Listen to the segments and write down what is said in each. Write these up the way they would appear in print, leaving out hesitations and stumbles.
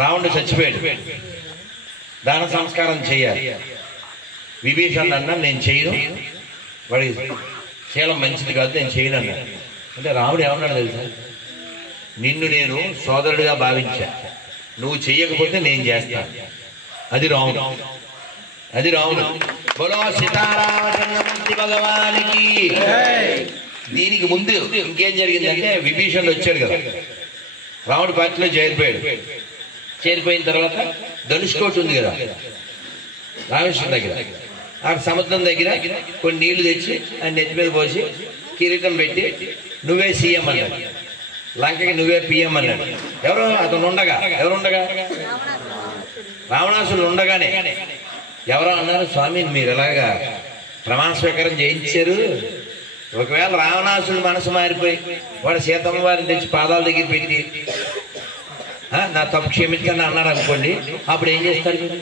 రావణుడు చచ్చిపోయాడు, దాన సంస్కారం చేయాలి. విభీషణుడు అన్నా నేను చేయను, వాడి శీలం మంచిది కాదు, నేను చేయను అన్నాడు. అంటే రాముడు ఏమన్నాడు తెలుసా, నిన్ను నేను సోదరుడిగా భావించా, నువ్వు చెయ్యకపోతే నేను చేస్తాను. అది రాముడు, అది రాముడు. బోలో సీతారామచంద్రమూర్తి భగవానికి. దీనికి ముందు ఇంకేం జరిగిందంటే విభీషణుడు వచ్చాడు కదా, రాముడి పార్టీలో చేరిపోయాడు. చేరిపోయిన తర్వాత ధనుష్కోటి ఉంది కదా రామేశ్వరం దగ్గర, ఆ సముద్రం దగ్గర కొన్ని నీళ్లు తెచ్చి ఆయన నెత్తి మీద పోసి కిరీటం పెట్టి నువ్వే సీఎం అన్నాడు, లంకకి నువ్వే పిఎం అన్నాడు. ఎవరు అతను ఉండగా, ఎవరుండగా రావణాసురుడు ఉండగానే ఎవరో అన్నారు, స్వామి మీరు ఎలాగా ప్రమాణ స్వీకారం చేయించారు, ఒకవేళ రావణాసురుడు మనసు మారిపోయి వాడు సీతమ్మ వారిని తెచ్చి పాదాల దగ్గర పెట్టి నా తప్పు క్షమించండి అన్నారు అనుకోండి, అప్పుడు ఏం చేస్తారు మీరు?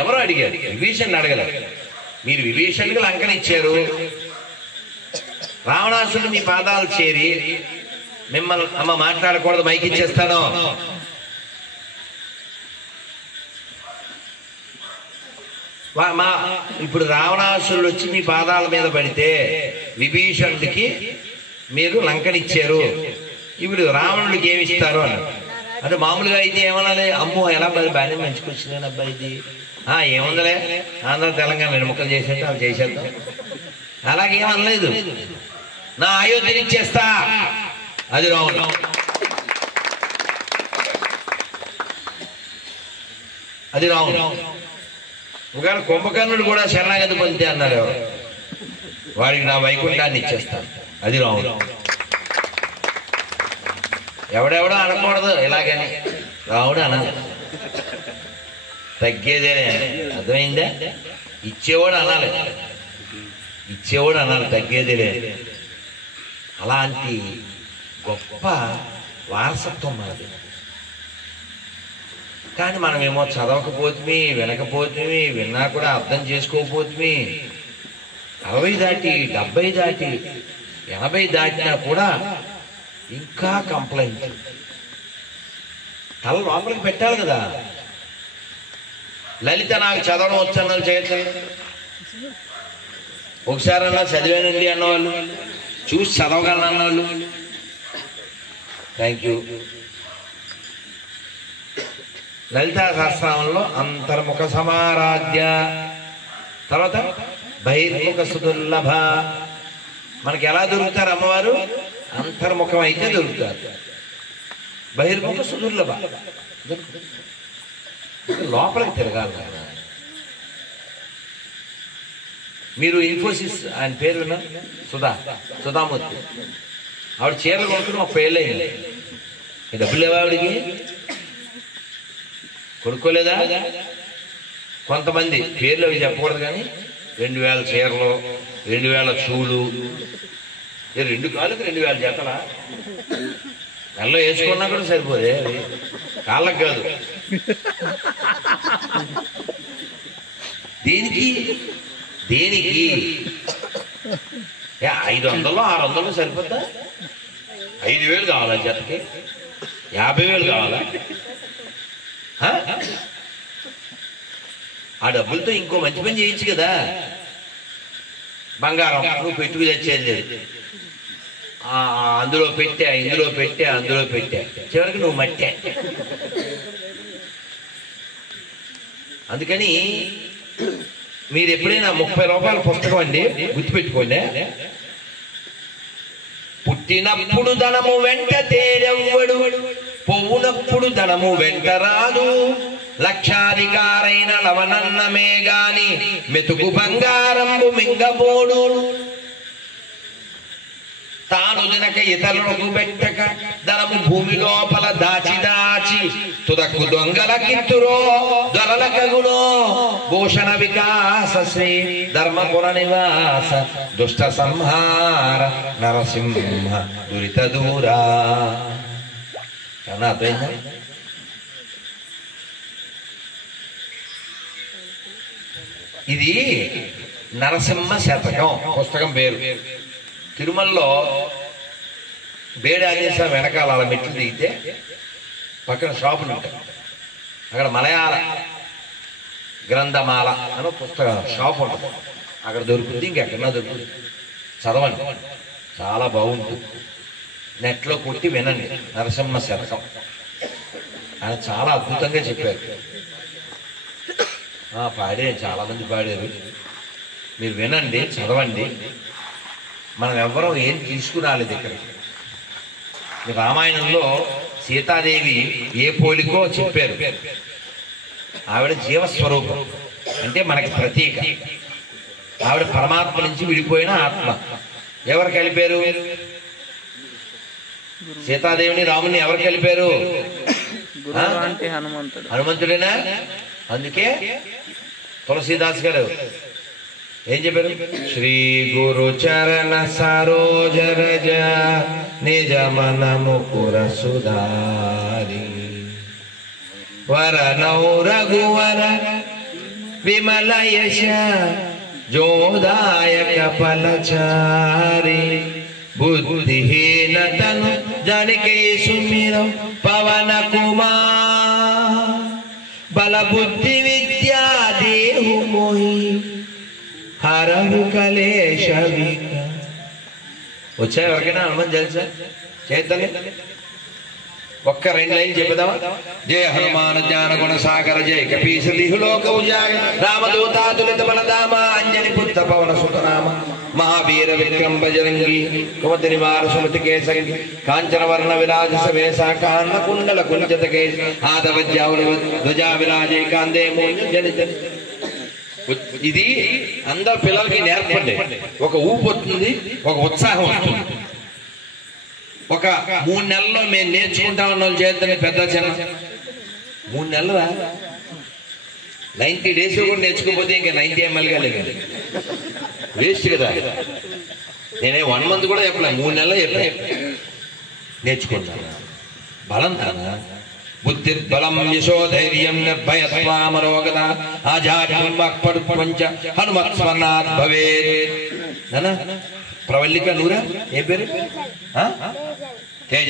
ఎవరో అడిగారు, విభీషణుడు అడగలేదు. మీరు విభీషణుడికి లంకనిచ్చారు, రావణాసురుడు మీ పాదాలు చేరి మిమ్మల్ని అమ్మ మాట్లాడకూడదు మైకి ఇచ్చేస్తాను, ఇప్పుడు రావణాసురుడు వచ్చి మీ పాదాల మీద పడితే విభీషణుడికి మీరు లంకనిచ్చారు, ఇప్పుడు రావణుడికి ఏమి ఇస్తారు అన్నారు. అంటే మామూలుగా అయితే ఏమనాలి, అమ్మో ఎలా బాగానే మంచికి వచ్చిందని అబ్బాయి ఇది, ఏముందలే ఆంధ్ర తెలంగాణ వెనుముక్కలు చేసేట్టు అవి చేసేద్దాం, అలాగేమనలేదు. నా అయోధ్యని ఇచ్చేస్తా, అది రావణుడు. అది రావణుడు. ఒకవేళ కుంభకర్ణుడు కూడా శరణాగతి పొందితే అన్నారు ఎవరు, వాడికి నా వైకుంఠాన్ని ఇచ్చేస్తాను, అది రావణుడు. ఎవడెవడో అనకూడదు ఇలాగని, రావుడు అనాలి, తగ్గేదేనే, అర్థమైందా? ఇచ్చేవాడు అనాలి, ఇచ్చేవాడు అనాలి, తగ్గేదేలే. అలాంటి గొప్ప వారసత్వం మనది. కానీ మనమేమో చదవకపోతుంది, వినకపోతుంది, విన్నా కూడా అర్థం చేసుకోకపోతుంది. 60 దాటి 70 దాటి 80 దాటినా కూడా ఇంకా కంప్లైంట్. తల లోపలికి పెట్టాలి కదా. లలిత నాకు చదవడం వచ్చన్నారు చేయొచ్చు, ఒకసారన్నా చదివానండి అన్నవాళ్ళు, చూసి చదవగలను అన్నవాళ్ళు. Thank you. లలితా సహస్రనామంలో అంతర్ముఖ సమారాధ్య, తర్వాత బహిర్ముఖ సుదుర్లభ. మనకి ఎలా దొరుకుతారు అమ్మవారు? అంతర్ముఖం అయితే దొరుకుతారు, బహిర్ముఖ సుదుర్లభ లోపలికి తిరగాలి. మీరు ఇన్ఫోసిస్ ఆయన పేరు విన్నా, సుధామూర్తి, ఆవిడ చీరలు కొనుక్కుని ఒక పేర్లు అయింది. డబ్బులు లేవా ఆవిడికి? కొనుక్కోలేదా? కొంతమంది పేర్లు అవి చెప్పకూడదు కానీ 2000 చీరలు, 2000 షూలు, 2 కాళ్ళకి 2000 జతలా నెలలో వేసుకున్నా కూడా సరిపోదే, కాళ్ళకి కాదు. దేనికి దేనికి 500 600 సరిపోద్దా? 5000 కావాలా జతకి? 50,000 కావాలా? ఆ డబ్బులతో ఇంకో మంచి పని చేయొచ్చు కదా. బంగారం నువ్వు పెట్టుకు తెచ్చేది లేదు, అందులో పెట్టా, ఇందులో పెట్టా, అందులో పెట్టా, చివరికి నువ్వు మట్టే. అందుకని మీరు ఎప్పుడైనా 30 రూపాయల పుస్తకం అండి గుర్తుపెట్టుకోండి, పుట్టినప్పుడు ధనము వెంట తేడెవ్వడు, పోవునప్పుడు ధనము వెంట రాదు, లక్షాధికారైన లవనన్నమే గాని మెతుకు బంగారంబు మింగబోడు, తాను తినక ఇతరులకు పెట్టక ధనము భూమి లోపల దాచి దాచి తుదకు దొంగల కిత్తురో దొరల కగులో, భూషణ వికాస శ్రీ ధర్మపుర నివాస దుష్ట సంహార నరసింహ దురిత దూరా. అర్థమైందా? ఇది నరసింహ శతకం పుస్తకం పేరు. తిరుమలలో బేడాజేశ్వరం వెనకాల అలా మెట్లు దిగితే పక్కన షాపులు ఉంటాయి. అక్కడ మలయాళ గ్రంథమాల అని పుస్తక షాప్ ఉంటుంది, అక్కడ దొరుకుతుంది, ఇంకెక్కడన్నా దొరుకుతుంది. చదవండి, చాలా బాగుంటుంది. నెట్లో కొట్టి వినండి, నరసింహ శతకం ఆయన చాలా అద్భుతంగా చెప్పారు. పాడే, చాలామంది పాడారు, మీరు వినండి, చదవండి. మనం ఎవ్వరం ఏం తీసుకురాలేదు ఇక్కడ. రామాయణంలో సీతాదేవి ఏ పోలికో చెప్పారు. ఆవిడ జీవస్వరూపం, అంటే మనకి ప్రతీక. ఆవిడ పరమాత్మ నుంచి విడిపోయిన ఆత్మ. ఎవరు కలిపారు సీతాదేవిని, రాముని? ఎవరు కలిపారు? హనుమంతుడేనా? అందుకే తులసీదాస్ గారు ఏం చెప్పారు? శ్రీ గురు చరణ సరోజ రజ నిజ మన ముకుర సుధారి వరనౌ రఘువర విమల యశ జోదాయక ఫలచారి బుద్ధిహీన తను జనకే సుమిరం పవన కుమార్ బల బుద్ధి విద్యా దేహు మోహి హరహు కలేశ. వచ్చా ఎవరికైనా హనుమాన్ తెలుసా? చేద్దాం, ఒక్క 2 లైన్ చెప్పుదామా? జయ హనుమాన్ జ్ఞాన గుణ సాగర జయ కపీశ దిహులోక ఉజాగ రామదూతాతులిత బలదామ అంజని పుత్ర పవన సుతనామ మహావీర విక్రమ బజరంగి కుమతి నివార సుమతి కేసంగి కాంచన వర్ణ విరాజ సవేశ కాన్న కుండల కుంజత కేశ ఆదవజ్జావుల ధ్వజా విరాజే కాందే జనిత. ఇది అందరు పిల్లలకి నేర్పండి. ఒక ఊపు వస్తుంది, ఒక ఉత్సాహం వస్తుంది. ఒక 3 నెలల్లో మేము నేర్చుకుంటామన్న వాళ్ళు చేద్దాం. పెద్ద చిన్న 3 నెలలు 90 days కూడా నేర్చుకోకపోతే ఇంకా 90 ml లేదు, వేస్ట్ కదా. నేనే 1 month కూడా చెప్పలే, 3 నెలలు చెప్పలే. నేర్చుకుంటాను. బలం కదా, బుద్ధి బలం యశోధైర్యం నిర్భయత్వామరోగత ఆజాడ్యం వాక్పటుత్వంచ హనుమత్స్మరణాత్ భవేత్. నానా ప్రవల్లిక నూరా ఏ పేరు? తేజ.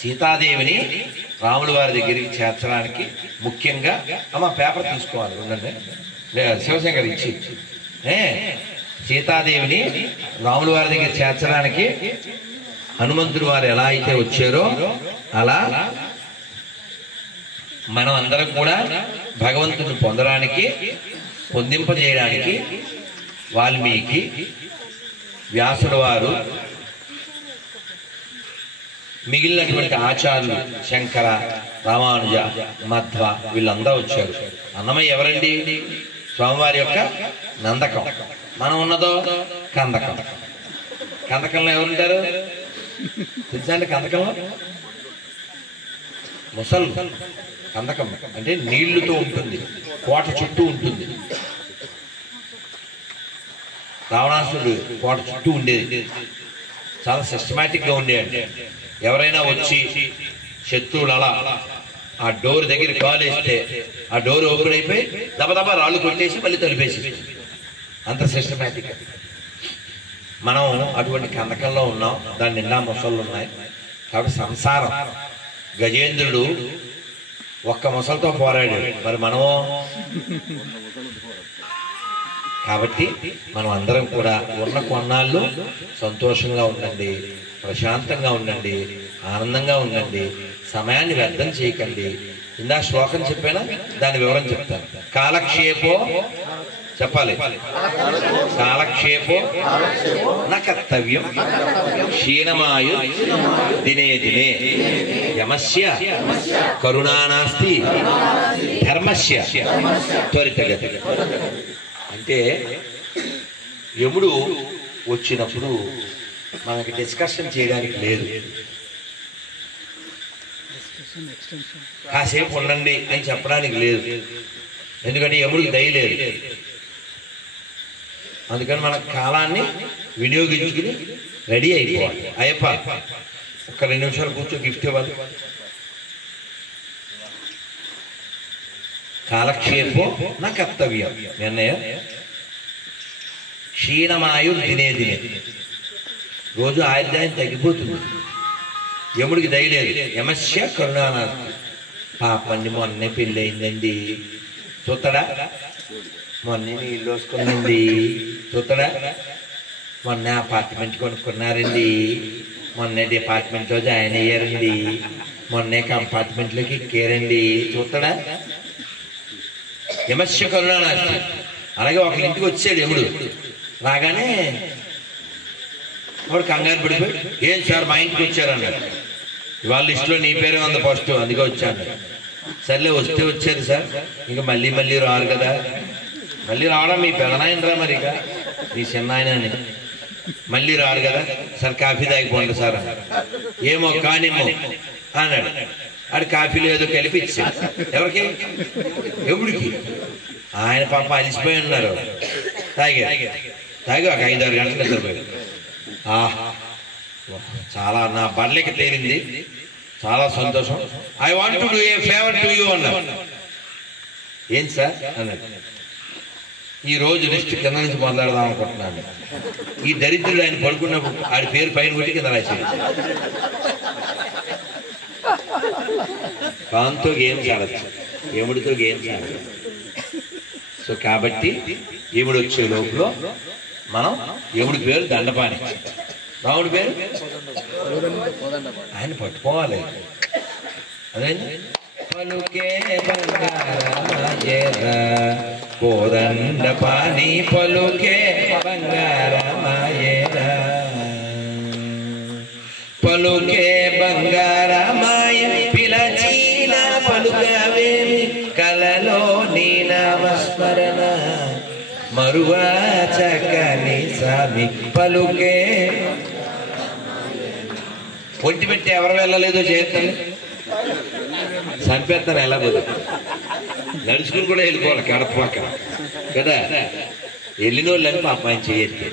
సీతాదేవిని రాముడు వారి దగ్గరికి చేర్చడానికి ముఖ్యంగా అమ్మ పేపర్ తీసుకోవాలి, ఉండండి, శివశంకర్ ఇచ్చి. సీతాదేవిని రాముడు వారి దగ్గర చేర్చడానికి హనుమంతుడు వారు ఎలా అయితే వచ్చారో అలా మనం అందరం కూడా భగవంతుని పొందడానికి, పొందింపజేయడానికి వాల్మీకి, వ్యాసుడు వారు, మిగిలినటువంటి ఆచార్యులు శంకర, రామానుజ, మధ్వ వీళ్ళందరూ వచ్చారు. అన్నమయ్య ఎవరండి? స్వామివారి యొక్క నందకం. మనం ఉన్నదో కందకం. కందకంలో ఎవరుంటారు తెలుసా అండి? కందకంలో ముసలు. కందకం అంటే నీళ్లతో ఉంటుంది, కోట చుట్టూ ఉంటుంది. రావణాసురుడు కోట చుట్టూ ఉండేది, చాలా సిస్టమేటిక్గా ఉండేది. ఎవరైనా వచ్చి శత్రువులు అలా ఆ డోర్ దగ్గర కాల్ వేస్తే ఆ డోర్ ఓపెన్ అయిపోయి దబదబా రాళ్ళు కొట్టేసి మళ్ళీ తలిపేసి, అంత సిస్టమేటిక్. మనం అటువంటి కందకంలో ఉన్నాం, దాని నిండా మొసళ్ళు ఉన్నాయి. కాబట్టి సంసారం, గజేంద్రుడు ఒక్క మొసలతో పోరాడాడు, మరి మనము. కాబట్టి మనం అందరం కూడా ఉన్న కొన్నాళ్ళు సంతోషంగా ఉండండి, ప్రశాంతంగా ఉండండి, ఆనందంగా ఉండండి, సమయాన్ని వ్యర్థం చేయకండి. ఇందా శ్లోకం చెప్పానా, దాని వివరం చెప్తాను. కాలక్షేపో చెప్పాలి, కాలక్షేపో న కర్తవ్యం క్షీణమాయు దినే దినే యమస్య కరుణానాస్తి ధర్మస్య త్వరితగతి. అంటే యముడు వచ్చినప్పుడు మనకి డిస్కషన్ చేయడానికి లేదు, కాసేపు ఉండండి అని చెప్పడానికి లేదు. ఎందుకంటే యముడికి దయ లేదు. అందుకని మన కాలాన్ని వినియోగించుకుని రెడీ అయిపోవాలి. అయ్యప్ప ఒక 2 నిమిషాలు కూర్చో, గిఫ్ట్ ఇవ్వాలి. కాలక్షేపో నా కర్తవ్యం అన్నయ్య క్షీణమాయు దినే దినే. రోజు ఆయుర్దాయం తగ్గిపోతుంది. యముడికి దయలేదు. యమస్య కరుణానాస్తి. పాపండి మొన్నే పెళ్ళి అయిందండి చూస్తాడా, మొన్నే నీళ్ళు వస్తుందండి చూస్తాడా, మొన్న అపార్ట్మెంట్ కొనుక్కున్నారండి, మొన్నే డిపార్ట్మెంట్లో జాయిన్ అయ్యారండి, మొన్నే కంపార్ట్మెంట్లోకి ఎక్కారండి చూస్తాడా. యమస్య కరుణానాస్తి. అలాగే ఒకరి ఇంటికి వచ్చాడు యముడు. రాగానే వాడు కంగారు పడిపోయి, ఏం సార్ మా ఇంటికి వచ్చారన్నాడు. ఇవాళ లిస్టులో నీ పేరే ఉంది ఫస్ట్, అందుకే వచ్చాను. సర్లే వస్తే వచ్చారు సార్, ఇంకా మళ్ళీ మళ్ళీ రారు కదా. మళ్ళీ రావడం మీ పెదనాయనరా, మరి ఇక మీ చిన్నాయనని మళ్ళీ రారు కదా సార్, కాఫీ తాగిపోండి సార్ అన్నాడు. ఏమో కానిమో అన్నాడు. ఆడు కాఫీలో ఏదో కలిపి ఇచ్చాడు. ఎవరికి? ఎవుడికి. ఆయన పాప అలిసిపోయి ఉన్నారు. తాగి ఒక 5-6 గంటలు నిద్రపోయాడు. చాలా నా బండ్లకి తేలింది, చాలా సంతోషం. I want to do a favour to you అన్నాడు. ఏం సార్ అన్నాడు. ఈ రోజు లిస్ట్ కింద నుంచి మొదలెడదాం అనుకుంటున్నాను. ఈ దరిద్రుడు ఆయన పడుకున్నప్పుడు ఆడి పేరు పైన కొట్టి కింద రాసేది. కాంతో గేమ్స్ ఆడచ్చు, యముడితో గేమ్స్ ఆడచ్చు. సో కాబట్టి యముడు వచ్చే లోపల మనం యముడి పేరు దండపాణి, రాముడి పేరు ఆయన పట్టుకోవాలి. అదే పలుకే బంగారమాయేరా కోదండపాణి, పలుకే బంగారమాయేరా, పలుకే బంగారమాయ పిలచీన పలుకవేమి, కలలో నీ నామస్మరణ మరువా చక్కని స్వామి, పలుకే. పొంటి పెట్టి ఎవరు వెళ్ళలేదో చేస్తాను, చంపేస్తాను. ఎలా పోదు నడుచుకుని కూడా వెళ్ళిపోవాలి కడప పక్కన కదా. వెళ్ళిన వాళ్ళని మా అమ్మాయిని చేయొచ్చు.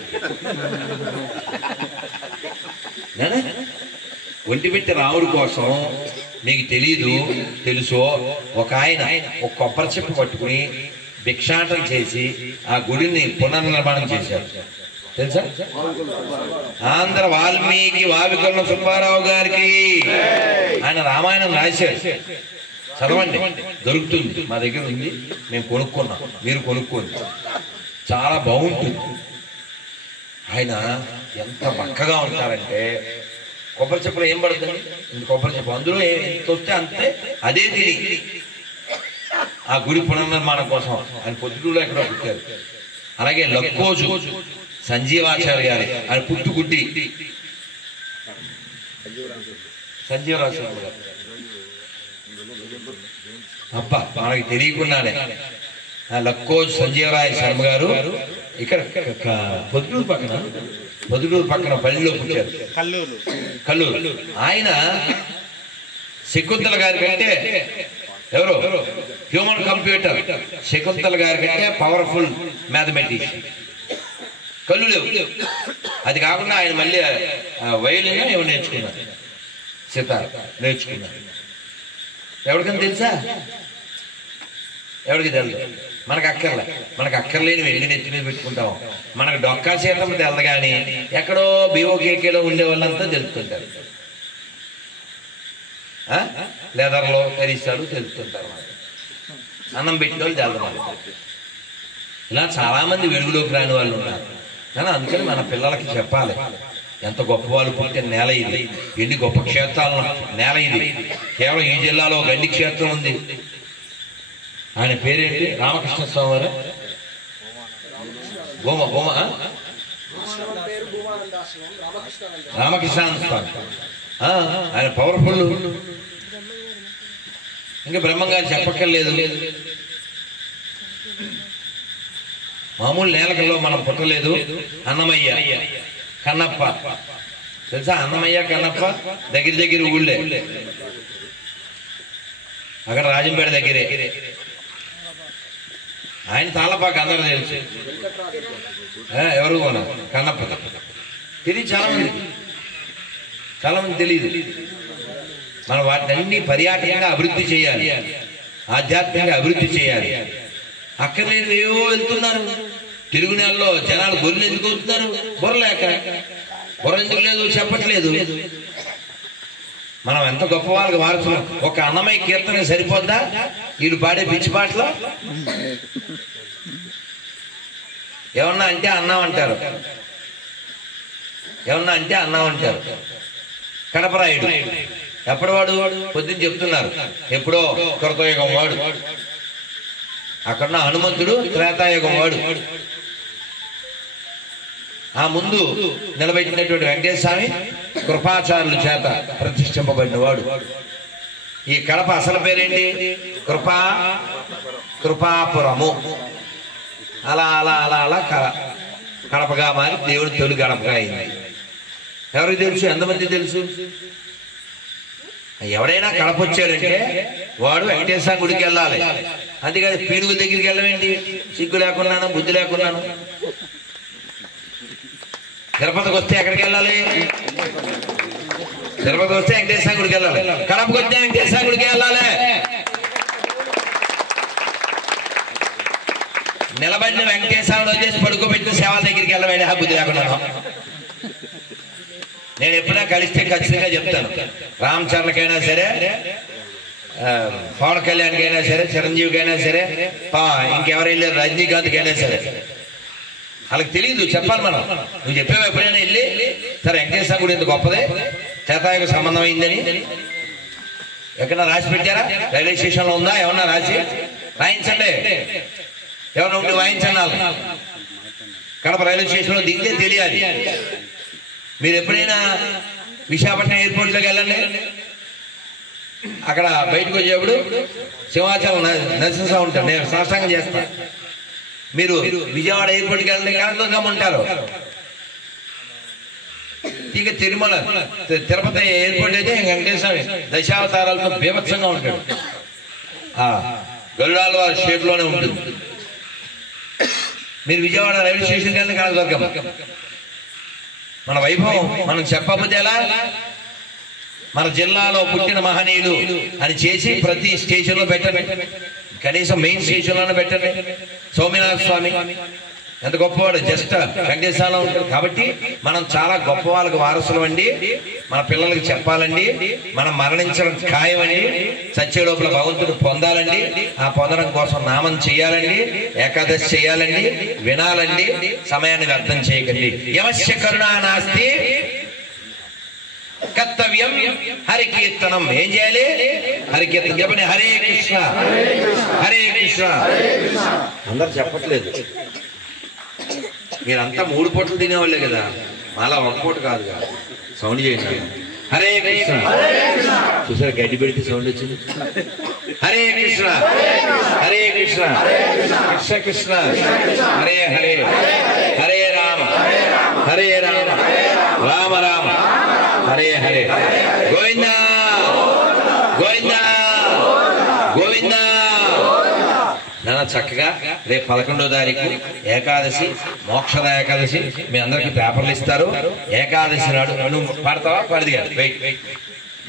ఒంటి పెట్టి రాముడి కోసం మీకు తెలీదు తెలుసో, ఒక ఆయన ఒక కొబ్బరి చెప్పు పట్టుకుని భిక్షాటం చేసి ఆ గుడిని పునర్నిర్మాణం చేశారు తెలుసా. ఆంధ్ర వాల్మీకి వావికర్ణ సుబ్బారావు గారికి ఆయన రామాయణం రాశారు. చదవండి, దొరుకుతుంది, మా దగ్గర ఉంది, మేము కొనుక్కున్నాం, మీరు కొనుక్కోండి, చాలా బాగుంటుంది. ఆయన ఎంత బక్కగా ఉంటారంటే, కొబ్బరి చెప్పులు ఏం పడుతుంది, కొబ్బరి చెప్పు అందులో ఎంత వస్తే అంతే అదే తిని ఆ గుడి పునర్నిర్మాణం కోసం ఆయన పొద్దుటూరులో ఎక్కడో పుట్టారు. అలాగే లక్కోజు సంజీవాచార్య గారి ఆయన పుట్టుగుడ్డి సంజీవరాచార్య గారు. అబ్బా మనకి తెలియకుండానే లక్కోజు సంజీవరాయ శర్మ గారు ఇక్కడ పొద్దుటూరు పక్కన పల్లిలో పుట్టారు, కల్లూరు. ఆయన శకుంతల గారి కంటే ఎవరు హ్యూమన్ కంప్యూటర్, శకుంతల గారి కంటే పవర్ఫుల్ మ్యాథమెటిషియన్ కల్లులేవు. అది కాకుండా ఆయన మళ్ళీ వయలిన్ ఏమో నేర్చుకున్నారు, సితార్ నేర్చుకున్నారు. ఎవరికైనా తెలుసా? ఎవరికి తెలుసు? మనకు అక్కర్లేని వెళ్ళి నెత్తి మీద పెట్టుకుంటాం. మనకు డొక్కా సీతం తెలదు, కానీ ఎక్కడో బీఓకేకేలో ఉండే వాళ్ళంతా తెలుస్తుంటారు. లెదర్లో తెరిస్తాడు తెలుస్తుంటారు. అన్నం పెట్టిన వాళ్ళు తెలదు. ఇలా చాలా మంది వెలుగులోకి రాని వాళ్ళు ఉన్నారు. కానీ అందుకని మన పిల్లలకి చెప్పాలి, ఎంత గొప్ప వాళ్ళు పుట్టిన నేల ఇది, ఎన్ని గొప్ప క్షేత్రాలు నేల ఇది. కేవలం ఈ జిల్లాలో గండి క్షేత్రం ఉంది. ఆయన పేరేంటి? రామకృష్ణ స్వామి వారు రామకృష్ణ స్వామి. ఆయన పవర్ఫుల్. ఇంకా బ్రహ్మంగారు చెప్పక్కర్లేదు. మామూలు నేలకల్లో మనం పుట్టలేదు. అన్నమయ్య, కన్నప్ప తెలుసా? అన్నమయ్య కన్నప్ప దగ్గర ఊళ్ళే. అక్కడ రాజంపేట దగ్గరే. ఆయన తాళపాక అందరూ తెలుసు. ఎవరు కన్నప్ప తెలియదు చాలా మంది తెలియదు. మనం వాటిని అన్ని పర్యాటకంగా అభివృద్ధి చేయాలి, ఆధ్యాత్మికంగా అభివృద్ధి చేయాలి. అక్కర్లేని ఏవో వెళ్తున్నారు. తెలుగు నెలలో జనాలు గొర్రెలు ఎందుకు అవుతున్నారు? బొర్రలేక. బుర్ర ఎందుకు లేదు చెప్పట్లేదు. మనం ఎంత గొప్ప వాళ్ళకి వారసులం. ఒక అన్నమయ్య కీర్తన సరిపోద్దా వీళ్ళు పాడే పిచ్చి పాటలు? ఏమన్నా అంటే అన్నం అంటారు, ఏమన్నా అంటే అన్నం అంటారు. కడపరాయుడు ఎప్పటి వాడు? పొద్దున్న చెప్తున్నారు, ఎప్పుడో కృతయుగం వాడు. అక్కడ హనుమంతుడు త్రేతాయుగం వాడు. ఆ ముందు నిలబెట్టినటువంటి వెంకటేశ్వర స్వామి కృపాచార్యుల చేత ప్రతిష్ఠింపబడిన వాడు. ఈ కడప అసలు పేరేంటి? కృపాపురము. అలా అలా అలా అలా కడపగా మారి దేవుడు తొలి గడపగా అయింది. ఎవరికి తెలుసు? ఎంతమంది తెలుసు? ఎవడైనా కడప వచ్చాడంటే వాడు వెంకటేశ్వర గుడికి వెళ్ళాలి. అంతేకాదు పీనుగు దగ్గరికి వెళ్ళమేంటి? సిగ్గు లేకున్నాను, బుద్ధి లేకున్నాను. తిరుపతికి వస్తే ఎక్కడికి వెళ్ళాలి? తిరుపతి వస్తే వెంకటేశ్వర గుడికి వెళ్ళాలి. కడపకి వస్తే వెంకటేశ్వర గుడికి వెళ్ళాలి. నిలబడిన వెంకటేశ్వరుడు వచ్చేసి పడుకోబెట్టిన సేవల దగ్గరికి వెళ్ళమేంటి? బుద్ధి లేకున్నాను. నేను ఎప్పుడైనా కలిస్తే ఖచ్చితంగా చెప్తాను. రామ్ చరణ్కైనా సరే, పవన్ కళ్యాణ్కి అయినా సరే, చిరంజీవికి అయినా సరే, ఇంకెవరు వెళ్ళారు, రజనీకాంత్కి అయినా సరే, వాళ్ళకి తెలియదు చెప్పాలి మనం. నువ్వు చెప్పావు ఎప్పుడైనా వెళ్ళి, సరే వెంకటేశ్వర గుడి ఎంత గొప్పదే, చేతాయకు సంబంధం అయిందని ఎక్కడన్నా రాసి పెట్టారా? రైల్వే స్టేషన్లో ఉందా? ఏమన్నా రాయించండి, ఎవరన్నా ఉండి వాయించండి. వాళ్ళు కడప రైల్వే స్టేషన్లో దిగితే తెలియాలి. మీరు ఎప్పుడైనా విశాఖపట్నం ఎయిర్పోర్ట్లోకి వెళ్ళండి, అక్కడ బయటకు వచ్చేప్పుడు సింహాచలం నరసింహ ఉంటారు, నేను సాష్టాంగం చేస్తాను. మీరు విజయవాడ ఎయిర్పోర్ట్కి వెళ్ళండి, కారణంగా ఉంటారు. ఇక తిరుమల తిరుపతి ఎయిర్పోర్ట్ అయితే వెంకటేశ్వర దశావతారాలతో బీభత్సంగా ఉంటాడు. గరుడాల వారి షేప్ లోనే ఉంటుంది. మీరు విజయవాడ రైల్వే స్టేషన్కి వెళ్ళండి, కనకదుర్గమ్మ. మన వైభవం మనం చెప్పకపోతే ఎలా? మన జిల్లాలో పుట్టిన మహనీయులు అని చేసి ప్రతి స్టేషన్ లో పెట్టండి, కనీసం మెయిన్ స్టేషన్ లోనే పెట్టండి. సోమనాథ స్వామి ఎంత గొప్పవాడు, జస్ట్ వెంకటేశ్వరలో ఉంటాడు. కాబట్టి మనం చాలా గొప్ప వాళ్ళకి వారసులు అండి. మన పిల్లలకి చెప్పాలండి, మనం మరణించడం ఖాయమండి. సత్య లోపల భగవంతుడు పొందాలండి. ఆ పొందడం కోసం నామం చేయాలండి, ఏకాదశి చేయాలండి, వినాలండి, సమయాన్ని వ్యర్థం చేయకండి. యమస్య కరుణా నాస్తి కర్తవ్యం హరికీర్తనం. ఏం చేయాలి? హరికీర్తనం చెప్పండి. హరే కృష్ణ హరే కృష్ణ. అందరు చెప్పట్లేదు. మీరంతా 3 పూటలు తినేవాళ్ళే కదా, అలా 1 పూట కాదు కదా. సౌండ్ చేయండి. హరే కృష్ణ. చూసారు గడ్డి పెడితే సౌండ్ వచ్చింది. హరే కృష్ణ హరే కృష్ణ కృష్ణ కృష్ణ హరే హరే, హరే రామ హరే రామ రామ రామ హరే హరే. గోవిందా గోవిందా గోవిందా. నాన్న చక్కగా రేపు 11వ తారీఖు ఏకాదశి, మోక్షద ఏకాదశి. మీ అందరికి పేపర్లు ఇస్తారు. ఏకాదశి నాడు నువ్వు పాడతావా? పాడిగా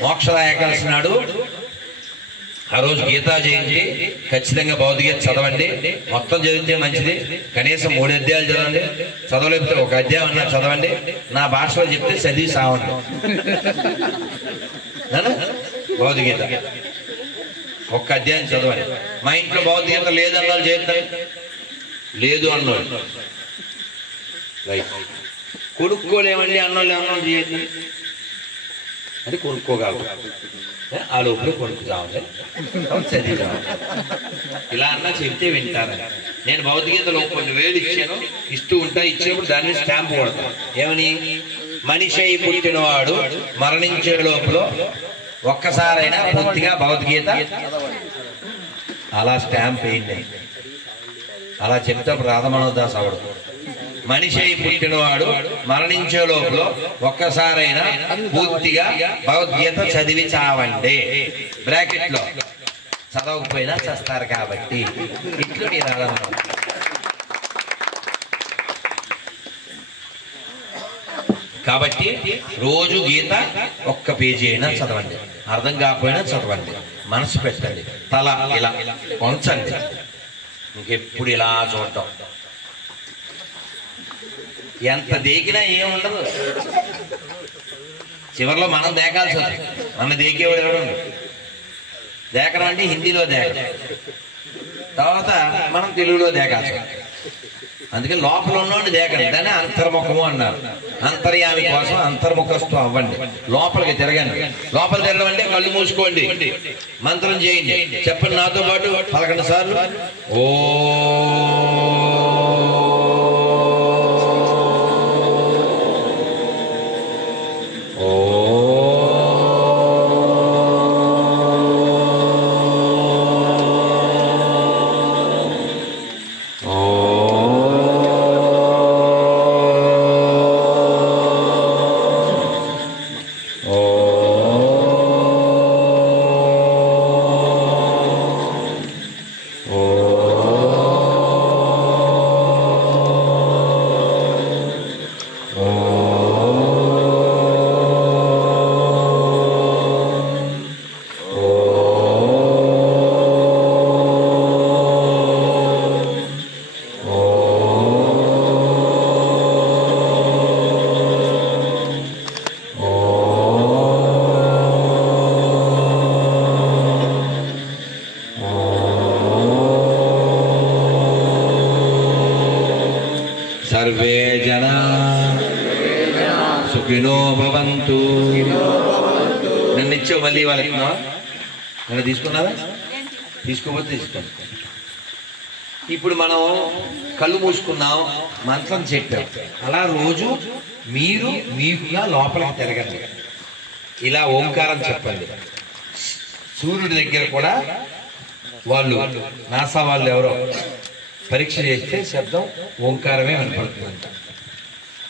మోక్షద ఏకాదశి నాడు ఆ రోజు గీతా జయంతి. ఖచ్చితంగా భౌతికత చదవండి. మొత్తం చదివితే మంచిది. కనీసం 3 అధ్యాయాలు చదవండి. చదవలేకపోతే 1 అధ్యాయం అన్నా చదవండి. నా భాషలో చెప్తే చదివి సావండి. భౌతికత 1 అధ్యాయం చదవండి. మా ఇంట్లో భౌతికత లేదన్నాళ్ళు చేస్తాయి, లేదు అన్నోళ్ళు రైట్. కొనుక్కోలేమండి అన్నోళ్ళు అన్నోళ్ళు చేయొద్దు, అది కొనుక్కోగలరు. ఆ లోపల కొనుక్కుతామండి, చదివిరావాలి. ఇలా అన్నా చెప్తే వింటారని. నేను భౌతికతలో కొన్ని వేలు ఇచ్చాను, ఇస్తూ ఉంటా. ఇచ్చినప్పుడు దాని మీద స్టాంప్ కొడతాను. ఏమని? మనిషి అయి పుట్టినవాడు మరణించే లోపల ఒక్కసారైనా పూర్తిగా భగవద్గీత అలా స్టాంప్ వేయండి. అలా చెప్తే రాధమనోదాస్ అవడు. మనిషి అయి పుట్టినవాడు మరణించే లోపల ఒక్కసారైనా పూర్తిగా భగవద్గీత చదివి చావండి. బ్రాకెట్ లో చదవకపోయినా చేస్తారు కాబట్టి ఇట్లు మీరు అడగడం. కాబట్టి రోజు గీత 1 పేజీ అయినా చదవండి. అర్థం కాకపోయినా చదవండి. మనసు పెట్టండి. తల ఇలా వంచండి. ఇంకెప్పుడు ఇలా చూడటం. ఎంత దేకినా ఏముండదు. చివరిలో మనం దేకాల్సి వస్తుంది. మన దేకేవాడు ఎవడు దేకడం అంటే హిందీలో దేకడం, తర్వాత మనం తెలుగులో దేకాల్సి. అందుకని లోపల ఉన్నోండి దేకండి, దాన్ని అంతర్ముఖము అన్నారు. అంతర్యామి కోసం అంతర్ముఖస్తు అవ్వండి, లోపలికి తిరగండి. లోపల తిరగడం అంటే కళ్ళు మూసుకోండి, మంత్రం చేయండి. చెప్పండి నాతో పాటు 11 సార్లు. ఓ సర్వే జనా సుఖినో భవంతు. నన్ను ఇచ్చావు మళ్ళీ వాళ్ళకి, నన్ను తీసుకున్నావా? తీసుకోకపోతే తీసుకోండి. ఇప్పుడు మనం కళ్ళు మూసుకున్నాం, మంత్రం చెప్పాం. అలా రోజు మీరు మీకుగా లోపలికి తిరగండి, ఇలా ఓంకారం చెప్పండి. సూర్యుడి దగ్గర కూడా వాళ్ళు నాసా వాళ్ళు ఎవరో పరీక్ష చేస్తే శబ్దం ఓంకారమే వినపడుతుందంట.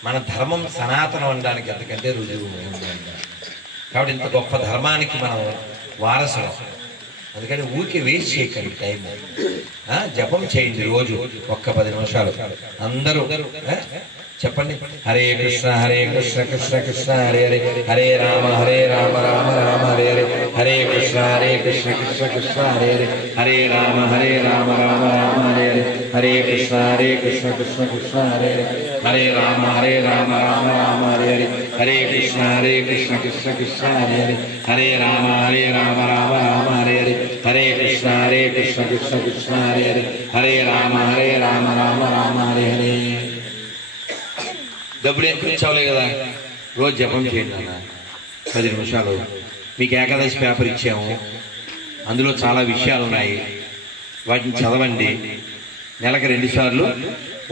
మన ధర్మం సనాతనం అనడానికి ఎంతకంటే రుజువు ఉందంట. కాబట్టి ఇంత గొప్ప ధర్మానికి మనం వారసులం. అందుకని ఊరికి వేస్ట్ చేయకండి టైం. జపం చేయండి రోజు ఒక్క 10 నిమిషాలు అందరూ. చెప్పండి, హరే కృష్ణ కృష్ణ కృష్ణ హరే హరే, హరే రామ రామ రామ హరే హరే, హరే కృష్ణ కృష్ణ కృష్ణ హరే హరే, హరే రామ రామ రామ హరే హరే, హరే కృష్ణ కృష్ణ కృష్ణ హరే హరే, హరే రామ రామ రామ హరే హరే, హరే కృష్ణ కృష్ణ కృష్ణ హరే హరే, హరే రామ రామ రామ హరే హరే, హరే కృష్ణ కృష్ణ కృష్ణ హరే హరే, హరే రామ రామ హరే హరే. డబ్బులు ఏం పిలిచావులే కదా, రోజు జపం చేయండి అన్న 10 నిమిషాలు. మీకు ఏకాదశి పేపర్ ఇచ్చాము, అందులో చాలా విషయాలు ఉన్నాయి, వాటిని చదవండి. నెలకు 2 సార్లు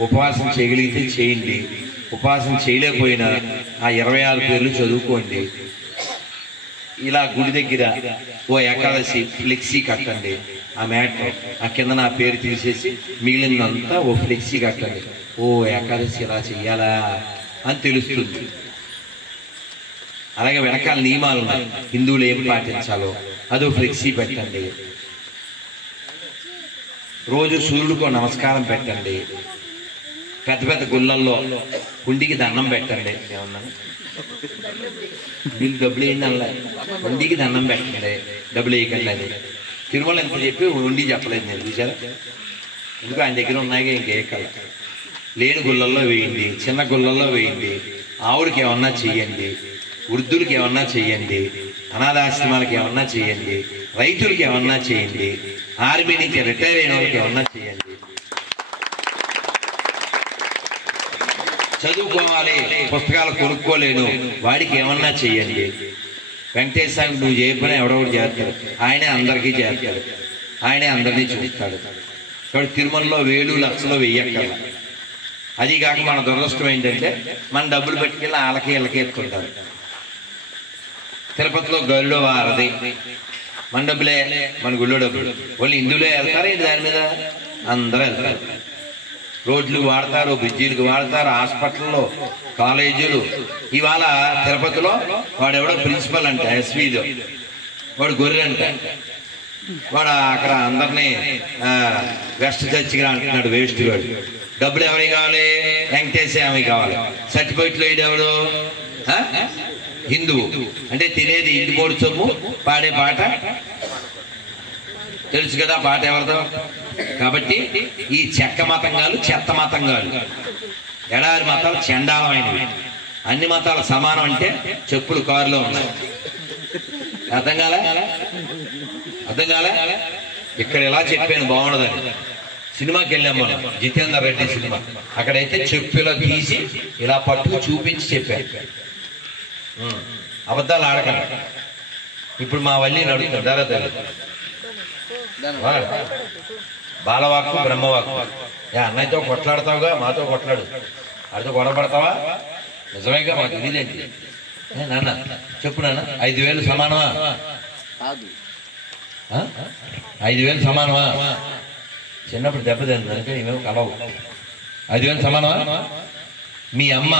ఉపవాసం చేయగలిగితే చేయండి. ఉపవాసం చేయలేకపోయినా ఆ 26 పేర్లు చదువుకోండి. ఇలా గుడి దగ్గర ఓ ఏకాదశి ఫ్లెక్సీ కట్టండి, ఆ మ్యాట్ ఆ కింద నా పేరు తీసేసి మిగిలినంతా ఓ ఫ్లెక్సీ కట్టండి. ఓ ఏకాదశి ఇలా చెయ్యాలా అని తెలుస్తుంది. అలాగే వెనకాల నియమాలు ఉన్నాయి, హిందువులు ఏం పాటించాలో అదో ఫ్లెక్సీ పెట్టండి. రోజు సూర్యుడికో నమస్కారం పెట్టండి. పెద్ద పెద్ద గుళ్ళల్లో హుండీకి దండం పెట్టండి. ఏమన్నా మీకు డబ్బులు ఏంటి అలా హుండీకి దండం పెట్టండి, డబ్బులు వేయకండి అని. తిరుమల ఎంత చెప్పి హుండీ చెప్పలేదు నేను, చూసారా? ఎందుకు ఆయన దగ్గర ఉన్నాయిగా ఇంకేకాల. లేని గుళ్ళల్లో వేయండి, చిన్న గుళ్ళల్లో వేయండి. ఆవుడికి ఏమన్నా చెయ్యండి, వృద్ధులకి ఏమన్నా చెయ్యండి, అనాథాశ్రమాలకి ఏమన్నా చేయండి, రైతులకి ఏమన్నా చేయండి, ఆర్మీ నుంచి రిటైర్ అయిన వాళ్ళకి ఏమన్నా చేయండి. చదువుకోవాలి, పుస్తకాలు కొనుక్కోలేను, వాడికి ఏమన్నా చెయ్యండి. వెంకటేశ్వర స్వామి నువ్వు చేయకపోయినా ఎవడెవడు చేస్తాడు, ఆయనే అందరికీ చేస్తాడు, ఆయనే అందరినీ చూస్తాడు. కాబట్టి తిరుమలలో 1000 లక్షలు వెయ్యక్కర్ల. అది కాక మన దురదృష్టం ఏంటంటే మన డబ్బులు పెట్టుకెళ్ళి వాళ్ళకి వీళ్ళకి ఎత్తుకుంటారు. తిరుపతిలో గరుడ వారది, మన డబ్బులే, మన గుళ్ళో డబ్బులు. వాళ్ళు హిందువులే వెళ్తారు, దాని మీద అందరూ వెళ్తారు. రోడ్లు వాడతారు, బ్రిడ్జీలకు వాడతారు, హాస్పిటల్లో, కాలేజీలు. ఇవాళ తిరుపతిలో వాడెవడో ప్రిన్సిపల్ అంట, ఎస్వీలో, వాడు గొర్రె అంట. వాడు అక్కడ అందరినీ వెస్ట్ చర్చిగా అంటున్నాడు, వేస్ట్ వాడు. డబ్బులు ఎవరికి కావాలి? వెంకటేశ్వర స్వామి కావాలి. సర్టిఫికెట్లు ఎవడు? హిందువు. అంటే తినేది ఇంటి మూడు సొమ్ము, పాడే పాట తెలుసు కదా, పాట ఎవరిదో. కాబట్టి ఈ చెక్క మతంగాలు, చెత్త మతంగాలు, ఎడారి మతాలు చండాలమైనవి. అన్ని మతాల సమానం అంటే చెప్పులు కారులో ఉన్నాయి. అర్థం కాలే? ఇక్కడ ఎలా చెప్పాను బాగుండదని. సినిమాకి వెళ్ళాం మనం, జితేందర్ రెడ్డి సినిమా. అక్కడైతే చెప్పులో తీసి ఇలా పట్టుకు చూపించి చెప్పాను. అబద్ధాలు ఆడకండి. ఇప్పుడు మా వల్లి అడుగుతారు బాలవాక్కు బ్రహ్మవాక్కు. అన్నయ్యతో కొట్లాడతావుగా, మాతో కొట్లాడు. అడితో గొడవ పడతావా? నిజమేగా, మాకు ఇదేంటి నాన్న చెప్పు నాన్న. 5,000 సమానమా? 5,000 సమానమా? చిన్నప్పుడు దెబ్బతింది అంటే ఇవేమో కలవు. 5,000 సమానమా? మీ అమ్మ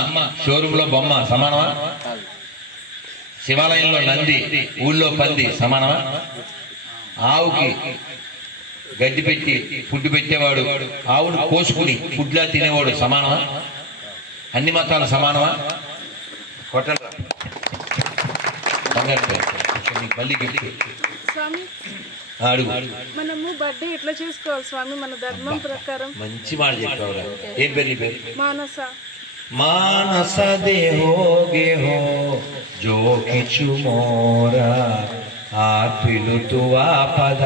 షోరూంలో బొమ్మ సమానమా? శివాలయంలో నంది, ఊళ్ళో పంది సమానమా? ఆవుకి గడ్డి పెట్టి ఫుడ్ పెట్టేవాడు, ఆవును కోసుకుని ఫుడ్లా తినేవాడు సమానమా? అన్ని మతాలు సమానమా? కొట్టండి మళ్ళీ స్వామి. అడుగు. మనము బర్త్డే ఎట్లా చేసుకోవాలి స్వామి మన ధర్మం ప్రకారం? మంచి మాట చెప్పావురా. ఏం పేరు నీ పేరు? మానస. మానస దేహో గేహో జో కిచు మోరా ఆపిలుతువా పద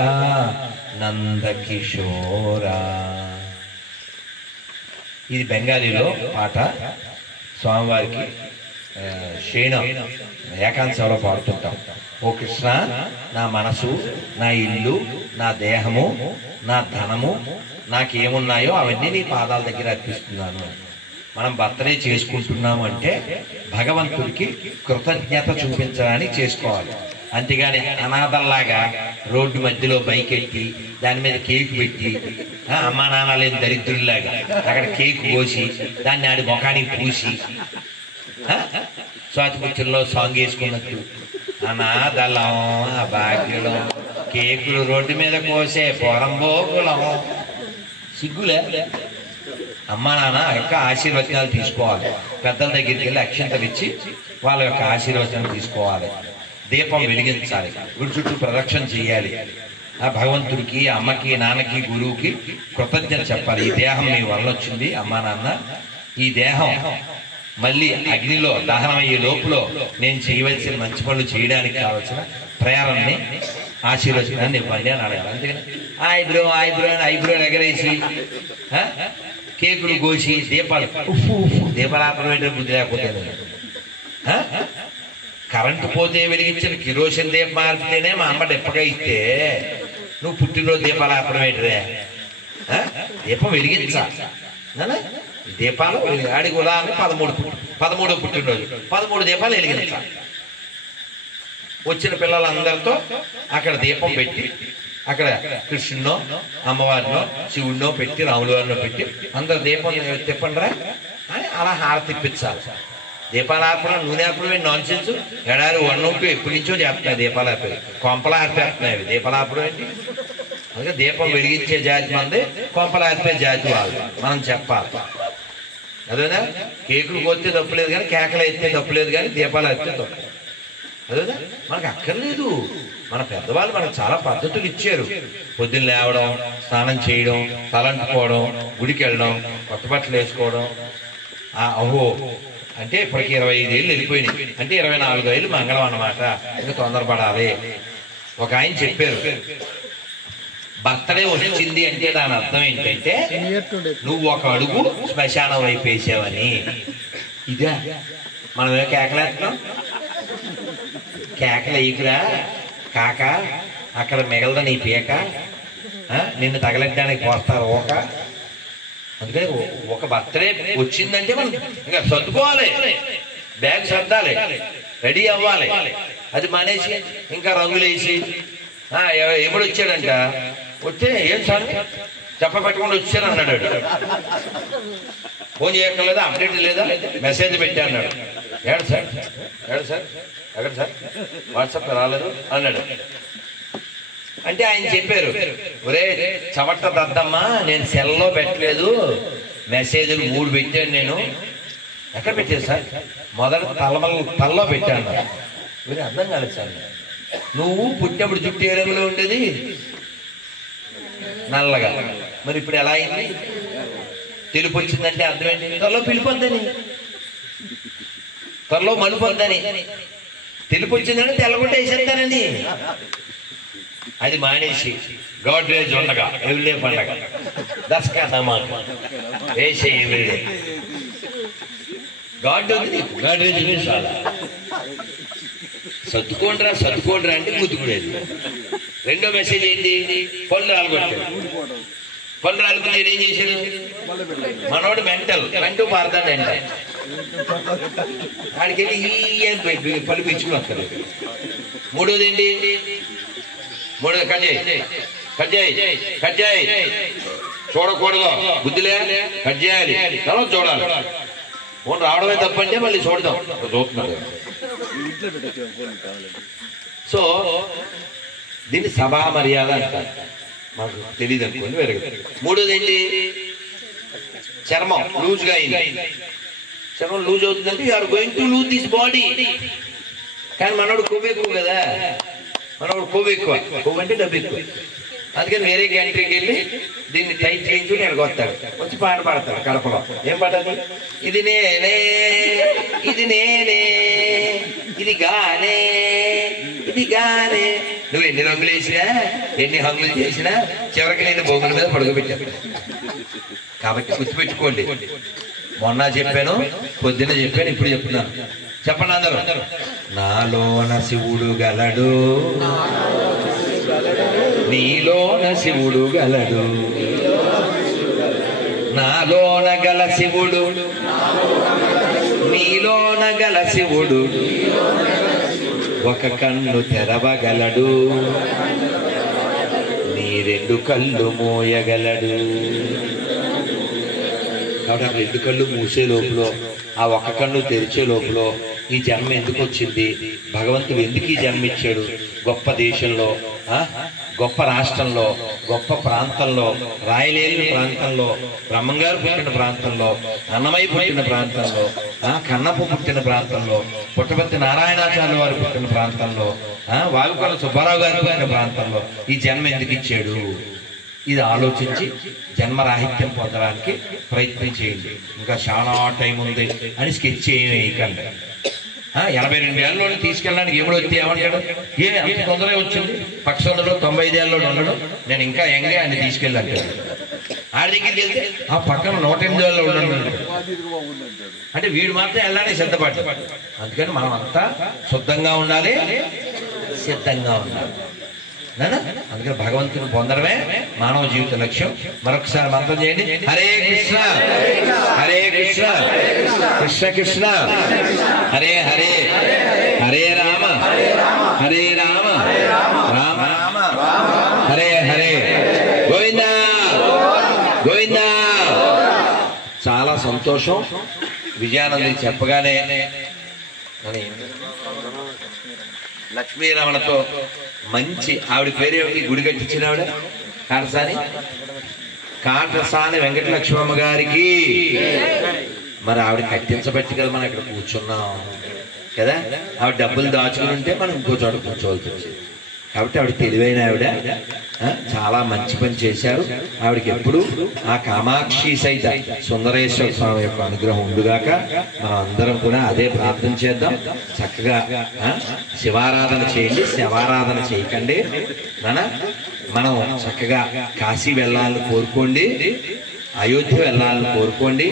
నంద కిషోరా. ఇది బెంగాలీలో పాట. స్వామివారికి శయనం ఏకాంత సేవలో పాడుతుంటాం. ఓ కృష్ణ, నా మనసు, నా ఇల్లు, నా దేహము, నా ధనము, నాకేమున్నాయో అవన్నీ నీ పాదాల దగ్గర అర్పిస్తున్నాను. మనం బర్త్డే చేసుకుంటున్నాము అంటే భగవంతుడికి కృతజ్ఞత చూపించడానికి చేసుకోవాలి. అంతేగాని అనాథల్లాగా రోడ్డు మధ్యలో బైక్ ఎక్కి దాని మీద కేక్ పెట్టి అమ్మా నాన్న లేని దరిద్రుల్లాగా అక్కడ కేక్ కోసి దాన్ని ఆడి ముఖానికి పూసి స్వాతిపుత్రుల్లో సాంగ్ వేసుకున్నట్టు అనాథలం భాగ్యులం కేకులు రోడ్డు మీద కోసే పొరంబోకులం. సిగ్గులే. అమ్మా నాన్న యొక్క ఆశీర్వచనాలు తీసుకోవాలి. పెద్దల దగ్గరికి వెళ్ళి అక్షంతలు ఇచ్చి వాళ్ళ యొక్క ఆశీర్వచనాలు తీసుకోవాలి. దీపం వెలిగించాలి. గుడి చుట్టూ ప్రదక్షిణ చేయాలి. ఆ భగవంతుడికి, అమ్మకి, నాన్నకి, గురువుకి కృతజ్ఞత చెప్పాలి. ఈ దేహం మీ వల్ల వచ్చింది అమ్మా నాన్న. ఈ దేహం మళ్ళీ అగ్నిలో దహనమయ్యే లోపులో నేను చేయవలసిన మంచి పనులు చేయడానికి కావలసిన ప్రేరణని, ఆశీర్వచనాన్ని ఇవ్వండి అని అడగాలి. అందుకని ఐబ్రో ఎగరేసి కేకులు కోసి దీపాలు దీపాలు ఆపడం బుద్ధి లేకపోతే కరెంటు పోతే వెలిగించిన కిరోసిన్ దీపం ఆపితేనే మా అమ్మ డెప్పగా ఇస్తే నువ్వు పుట్టినరోజు దీపాలు ఆపడం ఏంటిదే? దీపం వెలిగించా దీపాలు ఆడికి ఉదాహరణ 13 పుట్టినరోజు 13 దీపాలు వెలిగించా. వచ్చిన పిల్లలందరితో అక్కడ దీపం పెట్టి అక్కడ కృష్ణునో అమ్మవారినో శివుడినో పెట్టి రాముల వారినో పెట్టి అందరు దీపం తిప్పండిరా అని అలా హారతి తిప్పించాలి. దీపాలు ఆర్పడం నూనె ఆర్పడం నాన్ సెన్స్. ఎడారి 1 ఎప్పటి నుంచో చేస్తున్నాయి దీపాలు ఆర్పేది. కొంపలు ఆర్పేస్తున్నాయి అవి. దీపాలు ఆర్పడం ఏంటి? అందుకే దీపం వెలిగించే జాతి మంది, కొంపలు ఆర్పే జాతి వాళ్ళు. మనం చెప్పాలి. అదేనా? కేకులు కొస్తే తప్పులేదు కానీ, కేకలు ఎత్తే తప్పులేదు కానీ, దీపాలు ఎత్తే తప్పు. అదేనా? మనకు అక్కర్లేదు. మన పెద్దవాళ్ళు మనకు చాలా పద్ధతులు ఇచ్చారు. పొద్దున్న లేవడం, స్నానం చేయడం, తలంటుకోవడం, గుడికి వెళ్ళడం, కొత్త బట్టలు వేసుకోవడం. అహో అంటే ఇప్పటికి 25 ఏళ్ళు వెళ్ళిపోయినాయి. అంటే 24 ఏళ్ళు మంగళం అన్నమాట. ఇంకా తొందరపడాలి. ఒక ఆయన చెప్పారు, బర్త్డే వచ్చింది అంటే దాని అర్థం ఏంటంటే నువ్వు ఒక అడుగు శ్మశానం వైపు వేసావని. ఇదే మనం ఏమో కేకలేస్తున్నాం. కేకలు వేయకురా కాక, అక్కడ మిగలదా నీ పీక, నిన్ను తగలెట్టడానికి పోస్తారు ఓక. అందుకని ఒక బర్త్డే వచ్చిందంటే మనం ఇంకా సర్దుకోవాలి, బ్యాగ్ సర్దాలి, రెడీ అవ్వాలి. అది మానేసి ఇంకా రంగులు వేసి ఎప్పుడు వచ్చాడంట, వచ్చే ఏం సార్ చెప్పబెట్టకుండా వచ్చాను అన్నాడు. ఫోన్ చేయక్కర్లేదా, అప్డేట్ లేదా, మెసేజ్ పెట్టా అన్నాడు. ఏడు సార్ ఎక్కడ సార్ వాట్సాప్ రాలేదు అన్నాడు. అంటే ఆయన చెప్పారు, ఒరే చవట్ట దద్దమ్మా, నేను సెల్లో పెట్టలేదు, మెసేజ్లు 3 పెట్టాను. నేను ఎక్కడ పెట్టాను సార్? మొదట తలలో పెట్టాను. మీరు అర్థం కాలేదు సార్. నువ్వు పుట్టినప్పుడు జుట్టు ఏ రంగులో ఉండేది? నల్లగా. మరి ఇప్పుడు ఎలా అయింది? తెలుపు వచ్చిందంటే అర్థం ఏంటి? త్వరలో పిలిపొద్దని. త్వరలో మలుపు వద్దని, తెలుపు వచ్చిందని తెల్లగుంట వేసేస్తానండి. అది మానేసి గాడ్రేజ్ ఉండగా ఎవ్రీడే పండగ దసకా నమాక వేసే ఎవ్రీడే గాడ్ ఉంది. గాడ్రేజ్ చాలా సర్దుకోండిరా అంటే ముద్దుకునేది. రెండో మెసేజ్ ఏంటి? పళ్ళు రాలగొట్టాడు. పళ్ళు రాలుకుని ఏం చేశాడు? మనోడు మెంటల్ పారదాడు ఎంట ఆడికి వెళ్ళి పళ్ళు పిచ్చుకుని వస్తాడు. మూడోది ఏంటి? కట్ చేయి చూడకూడదు, బుద్ధిలే కట్ చేయాలి, తర్వాత చూడాలి. ఫోన్ రావడమే తప్పంటే మళ్ళీ చూడదాం చూస్తున్నాడు. సో దీన్ని సభా మర్యాద అంటారు, మాకు తెలియదు అనుకోండి వేరే. మూడోది ఏంటి? చర్మం లూజ్గా అయింది. చర్మం లూజ్ అవుతుందంటే you are going to lose this body. కానీ మనోడు కొవ్వు ఎక్కువ కదా, మనోడు కొవ్వు ఎక్కువ, కొవ్వు అంటే డబ్బు ఎక్కువ. అందుకని వేరే కంట్రీకి వెళ్ళి దీన్ని టైట్ చేయించుకుని నేను వస్తాడు, వచ్చి పాట పాడతాడు కడపలో. ఏం పాడాలి? ఇది నేనే, ఇది నేనే, ఇది గానే, ఇది గానే. నువ్వు ఎన్ని రంగులు వేసినా, ఎన్ని హంగులు చేసినా చివరికి నేను భోగుల మీద పడుకోబెట్టాను. కాబట్టి గుర్తుపెట్టుకోండి, మొన్న చెప్పాను, పొద్దున్న చెప్పాను, ఇప్పుడు చెప్తున్నాను. చెప్పండి అందరూ. నాలోన శివుడు గలడు, నీలోన శివుడు గలడు, నాలోన గల శివుడు, నీలోన గల శివుడు, ఒక కన్ను తెరవగలడు, నీ రెండు కళ్ళు మోయగలడు. కాబట్టి ఆ రెండు కళ్ళు మూసే లోపల, ఆ ఒక్క కన్ను తెరిచే లోపల ఈ జన్మ ఎందుకు వచ్చింది, భగవంతుడు ఎందుకు ఈ జన్మ ఇచ్చాడు, గొప్ప దేశంలో, గొప్ప రాష్ట్రంలో, గొప్ప ప్రాంతంలో, రాయలేని ప్రాంతంలో, బ్రహ్మంగారు పుట్టిన ప్రాంతంలో, అన్నమయ్య పుట్టిన ప్రాంతంలో, కన్నప్ప పుట్టిన ప్రాంతంలో, పుట్టపర్తి నారాయణాచార్య వారు పుట్టిన ప్రాంతంలో, వాగుకొండ సుబ్బారావు గారు పుట్టిన ప్రాంతంలో ఈ జన్మ ఎందుకు ఇచ్చాడు, ఇది ఆలోచించి జన్మరాహిత్యం పొందడానికి ప్రయత్నం చేయండి. ఇంకా చాలా టైం ఉంది అని స్కెచ్ చేయకండి. 82 ఏళ్ళలో తీసుకెళ్ళడానికి ఏమిడో వచ్చి ఏమంటాడు, అంత తొందరగా వచ్చింది, పక్షంలో 95 ఏళ్ళలో ఉండడు, నేను ఇంకా యంగే ఆయన తీసుకెళ్ళంటాడు. ఆడి దగ్గరికి వెళ్తే ఆ పక్కన 108 ఏళ్ళలో ఉండడు అంటే వీడు మాత్రం వెళ్ళడానికి సిద్ధపడ్డాడు. అందుకని మనం అంతా శుద్ధంగా ఉండాలి, సిద్ధంగా ఉండాలి. అందుకని భగవంతుని పొందడమే మానవ జీవిత లక్ష్యం. మరొకసారి మంత్రం చేయండి. హరే కృష్ణ హరే కృష్ణ కృష్ణ కృష్ణ హరే హరే, హరే రామ హరే రామ రామ రామ హరే హరే, గోవిందా గోవిందా. చాలా సంతోషం. విజయానంది చెప్పగానే లక్ష్మీరమణతో మంచి ఆవిడ పేరు ఏమిటి, గుడి కట్టించిన ఆవిడ కాటసాని వెంకటలక్ష్మమ్మ గారికి. మరి ఆవిడ కట్టించబట్టి కదా మనం ఇక్కడ కూర్చున్నాం కదా. ఆవిడ డబ్బులు దాచుకుని ఉంటే మనం ఇంకో చోట కూర్చోవలసి వచ్చింది. కాబట్టి ఆవిడ తెలివైన ఆవిడ, చాలా మంచి పని చేశారు. ఆవిడకి ఎప్పుడు ఆ కామాక్షి సైత సుందరేశ్వర స్వామి యొక్క అనుగ్రహం ఉండుగాక. మనం అందరం కూడా అదే ప్రార్థన చేద్దాం. చక్కగా శివారాధన చేయండి, శవారాధన చేయకండి. మనం చక్కగా కాశీ వెళ్ళాలని కోరుకోండి, అయోధ్య వెళ్ళాలని కోరుకోండి,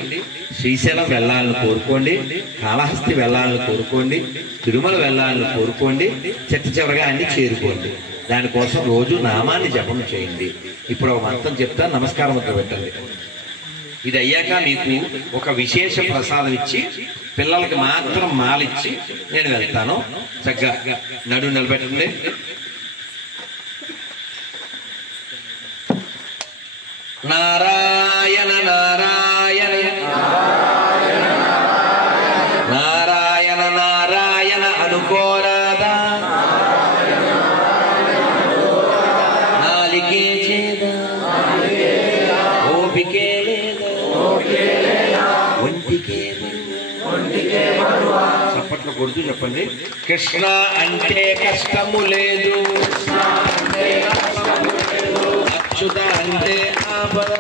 శ్రీశైలం వెళ్ళాలని కోరుకోండి, కాళహస్తి వెళ్ళాలని కోరుకోండి, తిరుమల వెళ్ళాలని కోరుకోండి, చివరగా అన్ని చేరుకోండి. దానికోసం రోజు నామాన్ని జపం చేయండి. ఇప్పుడు ఒక మంత్రం చెప్తాను, నమస్కారం ముద్ర పెట్టండి. ఇది అయ్యాక మీకు ఒక విశేష ప్రసాదం ఇచ్చి, పిల్లలకి మాత్రం మాలిచ్చి నేను వెళ్తాను. చక్కగా నడు నిలబెట్టండి. నారాయణ నారాయణ నారాయణ నారాయణ అనుకోరాదా, నాలికే చేదా, ఓపికే లేదా, ఒంటికే చప్పట్లు కొడుతూ చెప్పండి. కృష్ణ అంటే కష్టము లేదు, అచ్యుత అంటే ఆపద,